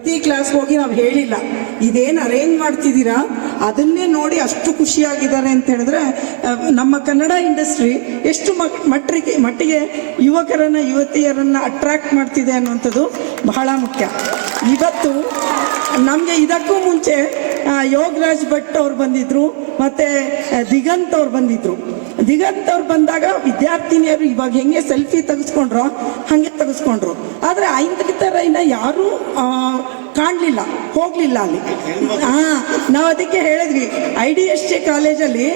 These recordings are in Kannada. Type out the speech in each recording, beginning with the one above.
ಪ್ರತಿ ಕ್ಲಾಸ್ ಹೋಗಿ ನಾವು ಹೇಳಿಲ್ಲ. ಇದೇನು ಅರೇಂಜ್ ಮಾಡ್ತಿದ್ದೀರಾ? ಅದನ್ನೇ ನೋಡಿ ಅಷ್ಟು ಖುಷಿಯಾಗಿದ್ದಾರೆ ಅಂತ ಹೇಳಿದ್ರೆ ನಮ್ಮ ಕನ್ನಡ ಇಂಡಸ್ಟ್ರಿ ಎಷ್ಟು ಮಟ್ಟಿಗೆ ಮಟ್ಟಿಗೆ ಯುವಕರನ್ನ, ಯುವತಿಯರನ್ನ ಅಟ್ರಾಕ್ಟ್ ಮಾಡ್ತಿದೆ ಅನ್ನುವಂಥದ್ದು ಬಹಳ ಮುಖ್ಯ. ಇವತ್ತು ನಮಗೆ ಇದಕ್ಕೂ ಮುಂಚೆ ಯೋಗರಾಜ್ ಭಟ್ ಅವ್ರು ಬಂದಿದ್ರು, ಮತ್ತೆ ದಿಗಂತ್ ಅವ್ರು ಬಂದಿದ್ರು. ದಿಗಂತ್ ಅವ್ರು ಬಂದಾಗ ವಿದ್ಯಾರ್ಥಿನಿಯರು ಇವಾಗ ಹೆಂಗೆ ಸೆಲ್ಫಿ ತೆಗೆಸ್ಕೊಂಡ್ರೋ, ಹಾಗೆ ತೆಗೆಸ್ಕೊಂಡ್ರು. ಆದರೆ ಐಂದ್ರಿತರೈನ ಯಾರೂ ಕಾಣಲಿಲ್ಲ, ಹೋಗ್ಲಿಲ್ಲ ಅಲ್ಲಿ. ಹಾ, ನಾವು ಅದಕ್ಕೆ ಹೇಳಿದ್ವಿ, ಐ ಡಿ ಎಸ್ ಸಿ ಕಾಲೇಜಲ್ಲಿ,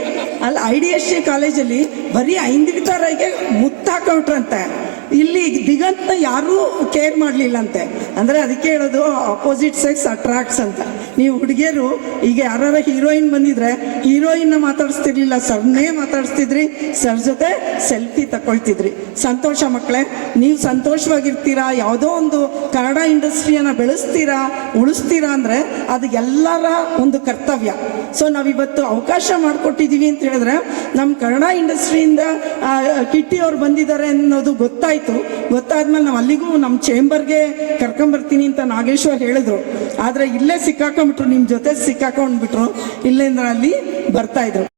ಅಲ್ಲಿ, ಐ ಡಿ ಎಸ್ ಸಿ ಕಾಲೇಜಲ್ಲಿ ಬರೀ ಐಂದ್ರಿತರೈಗೆ ಮುತ್ತಾಕೊಂಡ್ರಂತೆ ಇಲ್ಲಿ ದಿಗಂತ ಯಾರೂ ಕೇರ್ ಮಾಡಲಿಲ್ಲ ಅಂತೆ ಅಂದರೆ ಅದಕ್ಕೆ ಹೇಳೋದು ಅಪೋಸಿಟ್ ಸೆಕ್ಸ್ ಅಟ್ರಾಕ್ಟ್ಸ್ ಅಂತ. ನೀವು ಹುಡುಗಿಯರು, ಈಗ ಯಾರು ಹೀರೋಯಿನ್ ಬಂದಿದ್ರೆ ಹೀರೋಯಿನ್ನ ಮಾತಾಡಿಸ್ತಿರ್ಲಿಲ್ಲ, ಸರ್ನೇ ಮಾತಾಡಿಸ್ತಿದ್ರಿ, ಸರ್ ಜೊತೆ ಸೆಲ್ಫಿ ತಗೊಳ್ತಿದ್ರಿ ಸಂತೋಷ ಮಕ್ಕಳೇ ನೀವು ಸಂತೋಷವಾಗಿರ್ತೀರಾ, ಯಾವುದೋ ಒಂದು ಕನ್ನಡ ಇಂಡಸ್ಟ್ರಿಯನ್ನು ಬೆಳೆಸ್ತೀರಾ, ಉಳಿಸ್ತೀರಾ ಅಂದರೆ ಅದು ಎಲ್ಲರ ಒಂದು ಕರ್ತವ್ಯ. ಸೊ ನಾವಿವತ್ತು ಅವಕಾಶ ಮಾಡಿಕೊಟ್ಟಿದ್ದೀವಿ ಅಂತ ಹೇಳಿದ್ರೆ ನಮ್ಮ ಕನ್ನಡ ಇಂಡಸ್ಟ್ರಿಯಿಂದ ಕಿಟ್ಟಿ ಅವ್ರು ಬಂದಿದ್ದಾರೆ ಅನ್ನೋದು ಗೊತ್ತಾಯ್ತು. ಗೊತ್ತಾದ್ಮೇಲೆ ನಾವು ಅಲ್ಲಿಗೂ ನಮ್ಮ ಚೇಂಬರ್ಗೆ ಕರ್ಕೊಂಬರ್ತೀನಿ ಅಂತ ನಾಗೇಶ್ವರ್ ಹೇಳಿದ್ರು. ಆದರೆ ಇಲ್ಲೇ ಸಿಕ್ಕಾಕೊಂಡ್ಬಿಟ್ರು ನಿಮ್ಮ ಜೊತೆ ಸಿಕ್ಕಾಕೊಂಡ್ಬಿಟ್ರು. ಇಲ್ಲಿಂದ ಅಲ್ಲಿ ಬರ್ತಾ ಇದ್ರು.